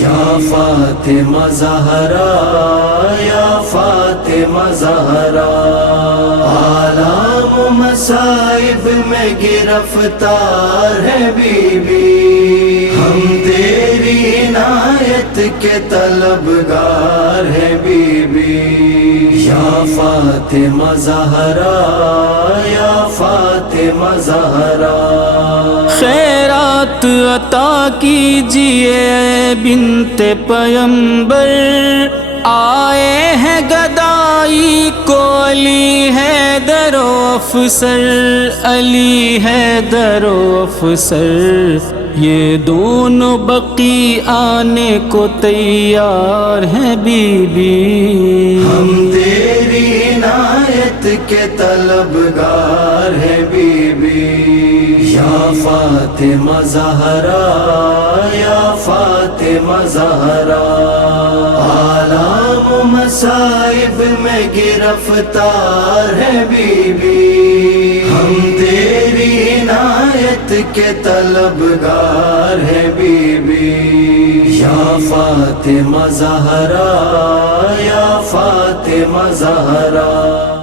یا فاطمہ زہرا یا فاطمہ زہرا، آلام و مصائب میں گرفتار ہے بی بی، ہم تیری عنایت کے طلبگار ہیں بی بی، یا فاطمہ زہرا یا فاطمہ زہرا، خیرات عطا کیجئے بنت پیمبر، آئے ہیں گدائی کو علی حیدر و افسر، علی حیدر و افسر، یہ دونوں بقی آنے کو تیار ہیں بی بی، ہم تیری عنایت کے طلبگار ہیں بی بی، یا فاطمہ زہرا یا فاطمہ زہرا، آلام و مصائب میں گرفتار ہے بی بی، ہم تیری عنایت کے طلبگار ہیں بی بی، یا فاطمہ زہرا یا فاطمہ زہرا۔